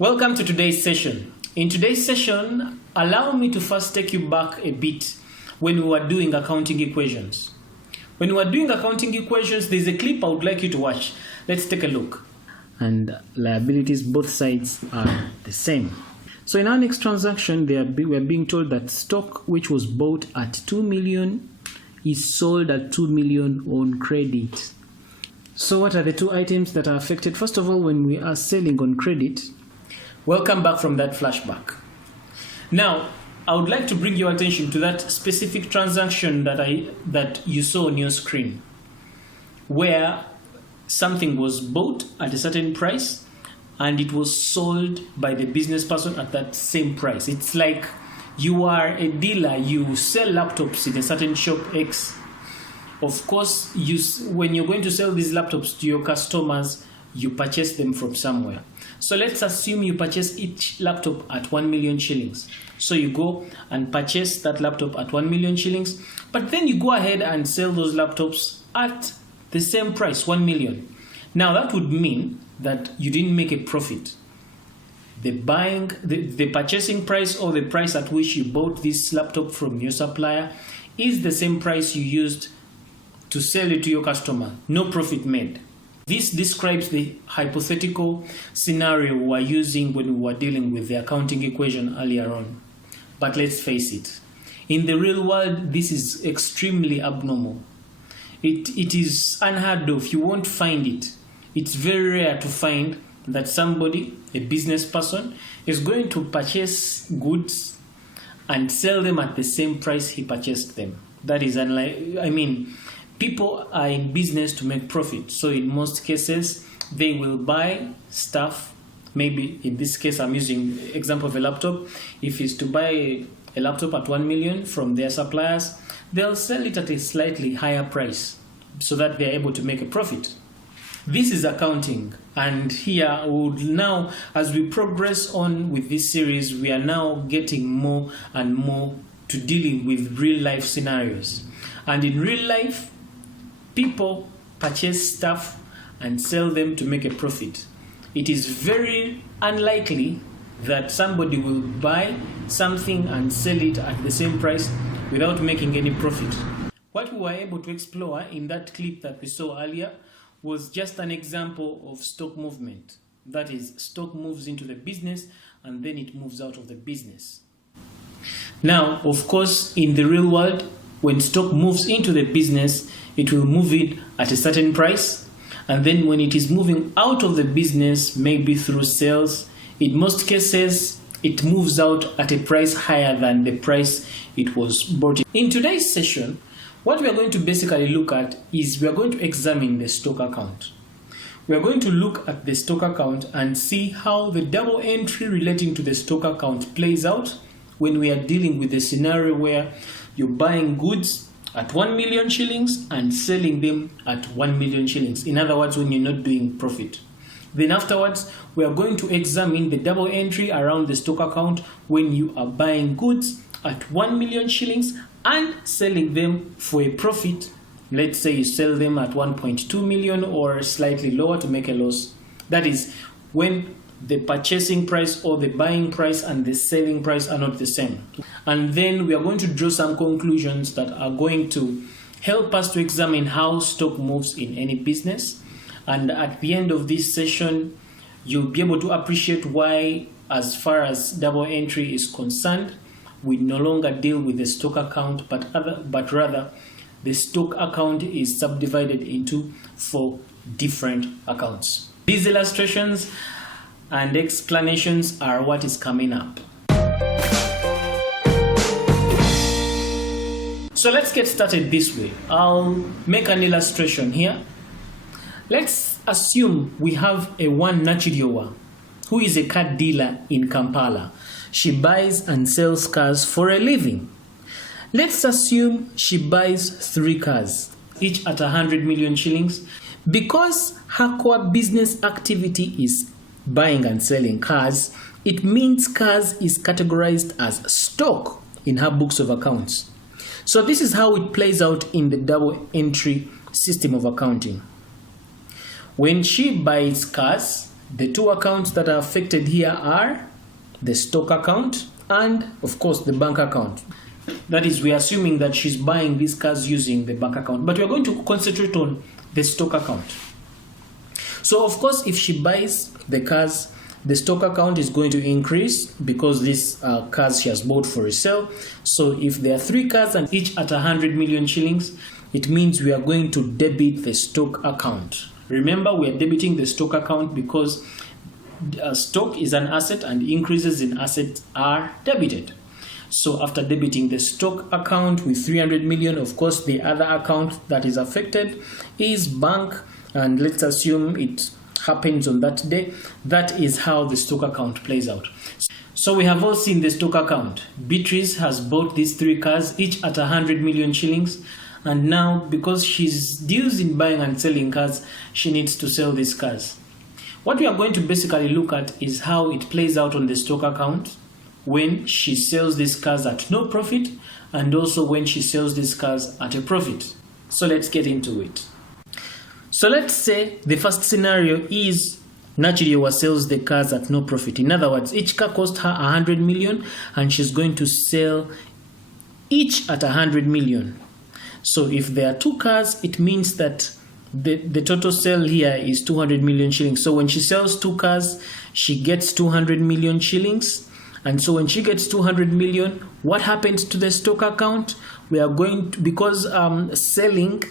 Welcome to today's session. In today's session, allow me to first take you back a bit when we were doing accounting equations. When we were doing accounting equations, there's a clip I would like you to watch. Let's take a look. And liabilities, both sides are the same. So in our next transaction, we are being told that stock which was bought at 2 million is sold at 2 million on credit. So what are the two items that are affected? First of all, when we are selling on credit, welcome back from that flashback. Now, I would like to bring your attention to that specific transaction that you saw on your screen, where something was bought at a certain price and it was sold by the business person at that same price. It's like you are a dealer, you sell laptops in a certain shop X. Of course, when you're going to sell these laptops to your customers, you purchase them from somewhere. So let's assume you purchase each laptop at 1 million shillings. So you go and purchase that laptop at 1 million shillings, but then you go ahead and sell those laptops at the same price, 1 million. Now that would mean that you didn't make a profit. The purchasing price or the price at which you bought this laptop from your supplier is the same price you used to sell it to your customer. No profit made. This describes the hypothetical scenario we were using when we were dealing with the accounting equation earlier on. But let's face it, in the real world, this is extremely abnormal. It is unheard of. You won't find it. It's very rare to find that somebody, a business person, is going to purchase goods and sell them at the same price he purchased them. That is people are in business to make profit. So in most cases, they will buy stuff. Maybe in this case, I'm using example of a laptop. If it's to buy a laptop at 1 million from their suppliers, they'll sell it at a slightly higher price so that they're able to make a profit. This is accounting. And here, now, as we progress on with this series, we are now getting more and more to dealing with real life scenarios. And in real life, people purchase stuff and sell them to make a profit. It is very unlikely that somebody will buy something and sell it at the same price without making any profit. What we were able to explore in that clip that we saw earlier was just an example of stock movement. That is, stock moves into the business and then it moves out of the business. Now, of course, in the real world, when stock moves into the business, it will move it at a certain price. And then when it is moving out of the business, maybe through sales, in most cases, it moves out at a price higher than the price it was bought. In today's session, what we are going to basically look at is we are going to examine the stock account. We are going to look at the stock account and see how the double entry relating to the stock account plays out when we are dealing with a scenario where you're buying goods at 1 million shillings and selling them at 1 million shillings. In other words, when you're not doing profit. Then afterwards, we are going to examine the double entry around the stock account when you are buying goods at 1 million shillings and selling them for a profit. Let's say you sell them at 1.2 million or slightly lower to make a loss. That is when the purchasing price or the buying price and the selling price are not the same. And then we are going to draw some conclusions that are going to help us to examine how stock moves in any business. And at the end of this session, you'll be able to appreciate why, as far as double entry is concerned, we no longer deal with the stock account, but rather the stock account is subdivided into 4 different accounts. These illustrations and explanations are what is coming up. So let's get started this way. I'll make an illustration here. Let's assume we have a Managerial who is a car dealer in Kampala. She buys and sells cars for a living. Let's assume she buys 3 cars, each at 100 million shillings. Because her core business activity is buying and selling cars, it means cars is categorized as stock in her books of accounts. So this is how it plays out in the double entry system of accounting. When she buys cars, The two accounts that are affected here are the stock account and, of course, the bank account. That is, we're assuming that she's buying these cars using the bank account, but we're going to concentrate on the stock account. So, of course, if she buys the cars, the stock account is going to increase because these are cars she has bought for resale. So, if there are 3 cars and each at 100 million shillings, it means we are going to debit the stock account. Remember, we are debiting the stock account because stock is an asset and increases in assets are debited. So after debiting the stock account with 300 million, of course, the other account that is affected is bank, and let's assume it happens on that day. That is how the stock account plays out. So we have all seen the stock account. Beatrice has bought these 3 cars, each at 100 million shillings. And now, because she's deals in buying and selling cars, she needs to sell these cars. What we are going to basically look at is how it plays out on the stock account when she sells these cars at no profit, and also when she sells these cars at a profit. So let's get into it. So let's say the first scenario is Managerial sells the cars at no profit. In other words, each car cost her 100 million and she's going to sell each at 100 million. So if there are 2 cars, it means that the total sale here is 200 million shillings. So when she sells 2 cars, she gets 200 million shillings. And so when she gets 200 million, what happens to the stock account? We are going to, because selling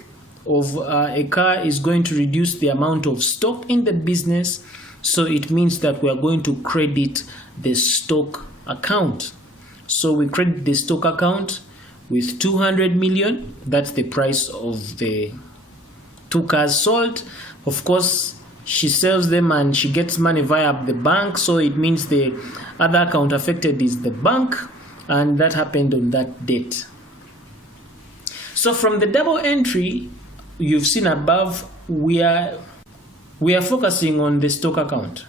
of a car is going to reduce the amount of stock in the business. So it means that we are going to credit the stock account. So we credit the stock account with 200 million. That's the price of the 2 cars sold. Of course, she sells them and she gets money via the bank. So it means the other account affected is the bank, and that happened on that date. So from the double entry you've seen above, we are focusing on the stock account.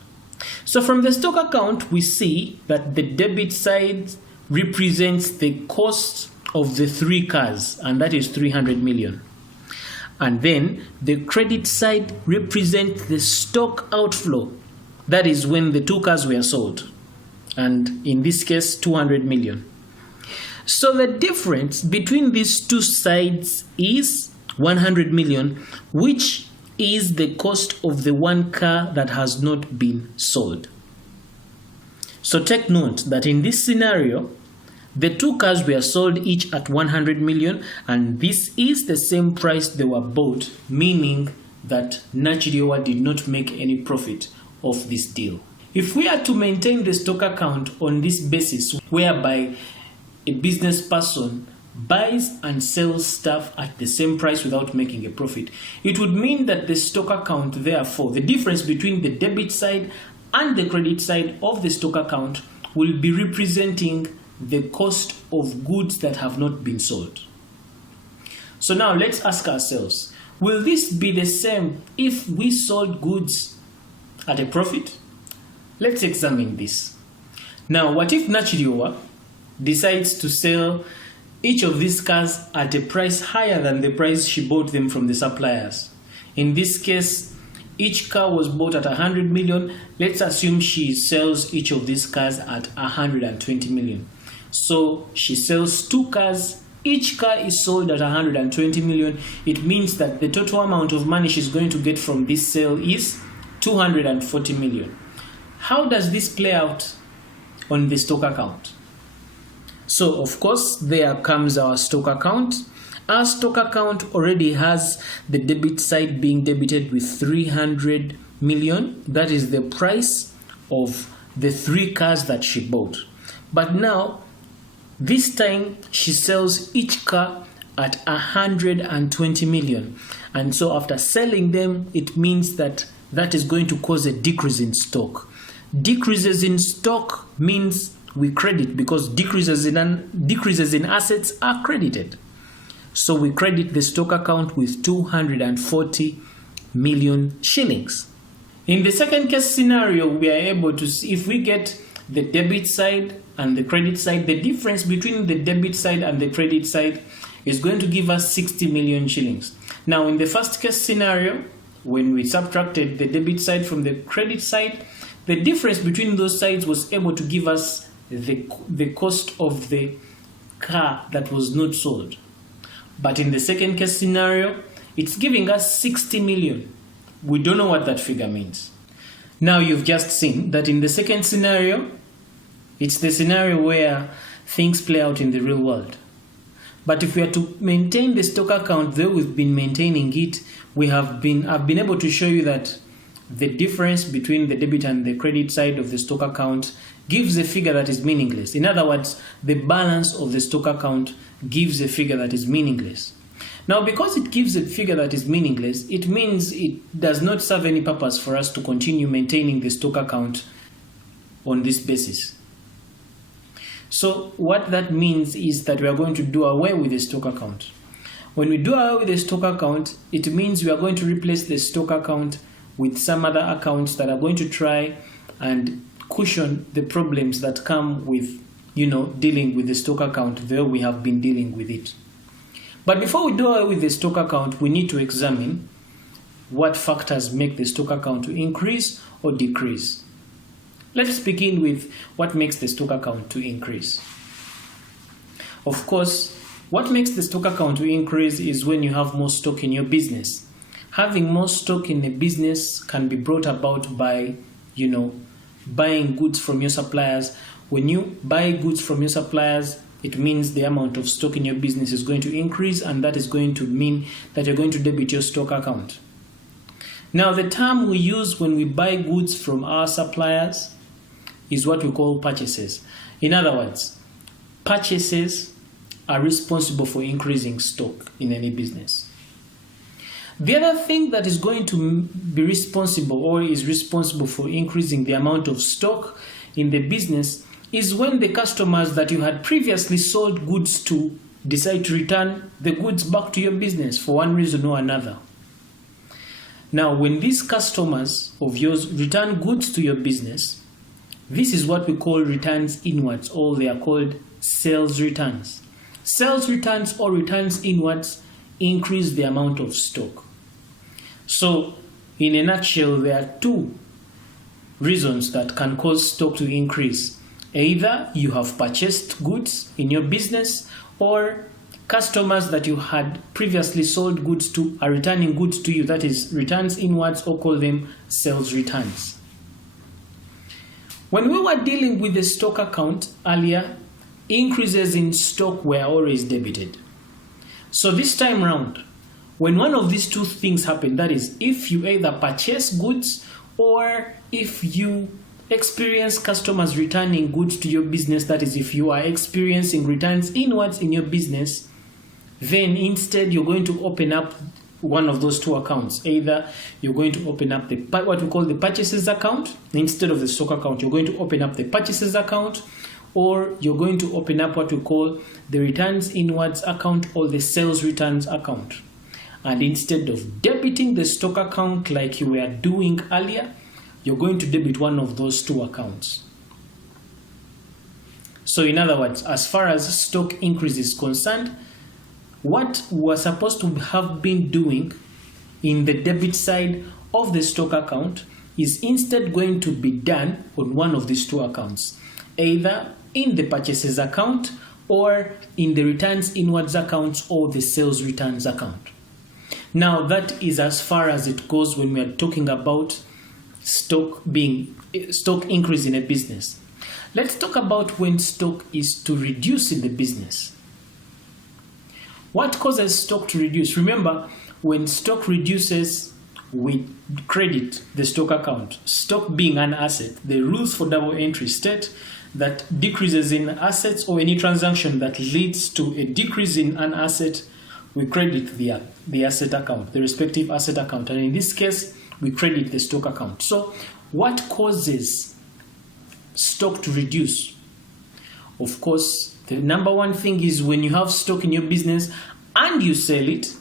So from the stock account, we see that the debit side represents the cost of the 3 cars, and that is 300 million. And then the credit side represents the stock outflow. That is when the 2 cars were sold, and in this case 200 million. So the difference between these 2 sides is 100 million, which is the cost of the 1 car that has not been sold. So take note that in this scenario, the 2 cars were sold each at 100 million, and this is the same price they were bought, meaning that Managerial did not make any profit of this deal. If we are to maintain the stock account on this basis, whereby a business person buys and sells stuff at the same price without making a profit, it would mean that the stock account, therefore, the difference between the debit side and the credit side of the stock account will be representing the cost of goods that have not been sold. So now let's ask ourselves, will this be the same if we sold goods at a profit? Let's examine this. Now, what if Managerial decides to sell each of these cars at a price higher than the price she bought them from the suppliers? In this case, each car was bought at 100 million. Let's assume she sells each of these cars at 120 million. So she sells 2 cars. Each car is sold at 120 million. It means that the total amount of money she's going to get from this sale is 240 million. How does this play out on the stock account? So, of course, there comes our stock account. Our stock account already has the debit side being debited with 300 million. That is the price of the 3 cars that she bought. But now, this time, she sells each car at 120 million. And so after selling them, it means that that is going to cause a decrease in stock. Decreases in stock means we credit, because decreases in assets are credited. So we credit the stock account with 240 million shillings. In the second case scenario, we are able to see if we get the debit side and the credit side, the difference between the debit side and the credit side is going to give us 60 million shillings. Now, in the first case scenario, when we subtracted the debit side from the credit side, the difference between those sides was able to give us the cost of the car that was not sold. But in the second case scenario, it's giving us 60 million. We don't know what that figure means. Now you've just seen that in the second scenario, it's the scenario where things play out in the real world. But if we are to maintain the stock account, though we've been maintaining it, I've been able to show you that the difference between the debit and the credit side of the stock account gives a figure that is meaningless. In other words, the balance of the stock account gives a figure that is meaningless. Now, because it gives a figure that is meaningless, it means it does not serve any purpose for us to continue maintaining the stock account on this basis. So what that means is that we are going to do away with the stock account. When we do away with the stock account, it means we are going to replace the stock account with some other accounts that are going to try and cushion the problems that come with, dealing with the stock account, though we have been dealing with it. But before we do away with the stock account, we need to examine what factors make the stock account to increase or decrease. Let's begin with what makes the stock account to increase. Of course, what makes the stock account to increase is when you have more stock in your business. Having more stock in a business can be brought about by, buying goods from your suppliers. When you buy goods from your suppliers, it means the amount of stock in your business is going to increase, and that is going to mean that you're going to debit your stock account. Now, the term we use when we buy goods from our suppliers is what we call purchases. In other words, purchases are responsible for increasing stock in any business. The other thing that is going to be responsible or is responsible for increasing the amount of stock in the business is when the customers that you had previously sold goods to decide to return the goods back to your business for one reason or another. Now, when these customers of yours return goods to your business, this is what we call returns inwards, or they are called sales returns. Sales returns or returns inwards increase the amount of stock. So, in a nutshell, there are two reasons that can cause stock to increase. Either you have purchased goods in your business, or customers that you had previously sold goods to are returning goods to you. That is returns inwards, or call them sales returns. When we were dealing with the stock account earlier, increases in stock were always debited. So this time round, when one of these two things happen, that is, if you either purchase goods or if you experience customers returning goods to your business, that is, if you are experiencing returns inwards in your business, then instead you're going to open up one of those two accounts. Either you're going to open up what we call the purchases account instead of the stock account. You're going to open up the purchases account, or you're going to open up what we call the returns inwards account or the sales returns account. And instead of debiting the stock account like you were doing earlier, you're going to debit one of those two accounts. So in other words, as far as stock increase is concerned, what we're supposed to have been doing in the debit side of the stock account is instead going to be done on one of these two accounts, either in the purchases account or in the returns inwards account or the sales returns account. Now, that is as far as it goes when we are talking about stock increase in a business. Let's talk about when stock is to reduce in the business. What causes stock to reduce? Remember, when stock reduces, we credit the stock account. Stock being an asset, the rules for double entry state that decreases in assets or any transaction that leads to a decrease in an asset, we credit the asset account, the respective asset account. And in this case, we credit the stock account. So what causes stock to reduce? Of course, the number one thing is when you have stock in your business and you sell it,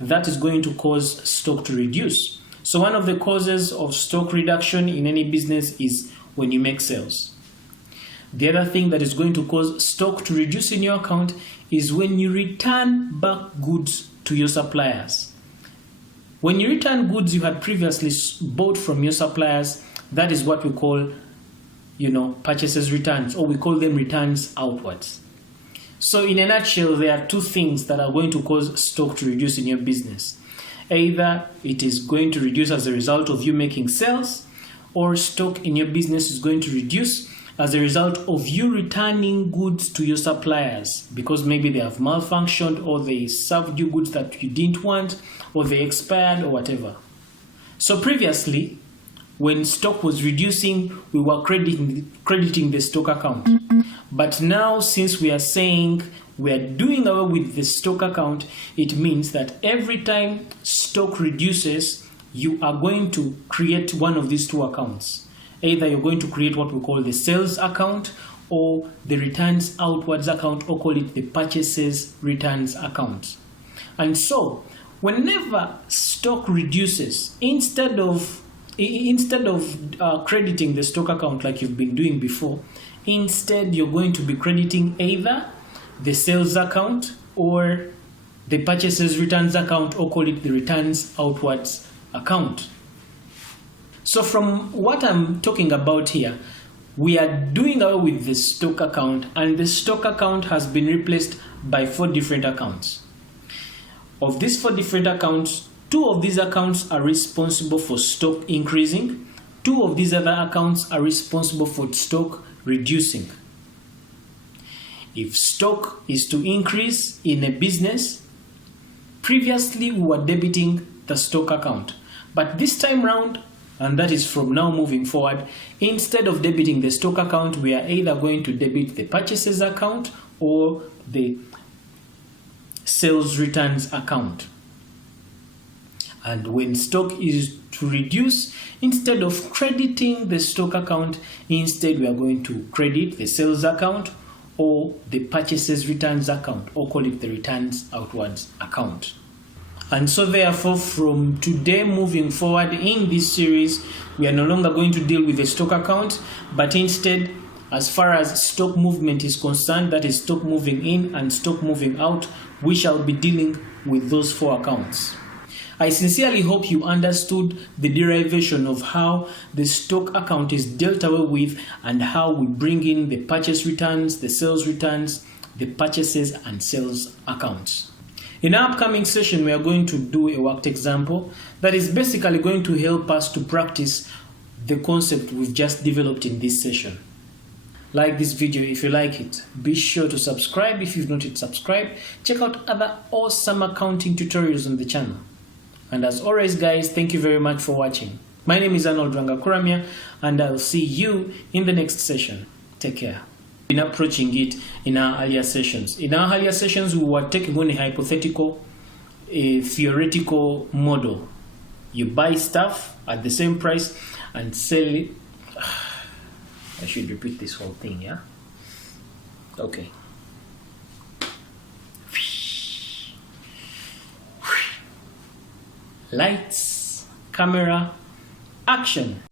that is going to cause stock to reduce. So one of the causes of stock reduction in any business is when you make sales. The other thing that is going to cause stock to reduce in your account is when you return back goods to your suppliers. When you return goods you had previously bought from your suppliers, that is what we call, purchases returns, or we call them returns outwards. So in a nutshell, there are two things that are going to cause stock to reduce in your business. Either it is going to reduce as a result of you making sales, or stock in your business is going to reduce as a result of you returning goods to your suppliers because maybe they have malfunctioned, or they served you goods that you didn't want, or they expired, or whatever. So previously, when stock was reducing, we were crediting the stock account. But now, since we are saying we are doing away with the stock account, it means that every time stock reduces, you are going to create one of these two accounts. Either you're going to create what we call the sales account, or the returns outwards account, or call it the purchases returns account. And so, whenever stock reduces, instead of crediting the stock account like you've been doing before, instead you're going to be crediting either the sales account or the purchases returns account, or call it the returns outwards account. So from what I'm talking about here, we are doing away with the stock account, and the stock account has been replaced by 4 different accounts. Of these 4 different accounts, 2 of these accounts are responsible for stock increasing, 2 of these other accounts are responsible for stock reducing. If stock is to increase in a business, previously we were debiting the stock account, but this time round, and that is from now moving forward, instead of debiting the stock account, we are either going to debit the purchases account or the sales returns account. And when stock is to reduce, instead of crediting the stock account, instead we are going to credit the sales account or the purchases returns account, or call it the returns outwards account. And so therefore, from today moving forward in this series, we are no longer going to deal with the stock account, but instead, as far as stock movement is concerned, that is stock moving in and stock moving out, we shall be dealing with those 4 accounts. I sincerely hope you understood the derivation of how the stock account is dealt away with, and how we bring in the purchase returns, the sales returns, the purchases and sales accounts. In our upcoming session, we are going to do a worked example that is basically going to help us to practice the concept we've just developed in this session. Like this video if you like it. Be sure to subscribe if you've not yet subscribed. Check out other awesome accounting tutorials on the channel. And as always guys, thank you very much for watching. My name is Arnold Rangakuramya, and I'll see you in the next session. Take care. Been approaching it in our earlier sessions. In our earlier sessions, we were taking on a hypothetical, a theoretical model. You buy stuff at the same price and sell it. I should repeat this whole thing, yeah? Okay. Lights, camera, action.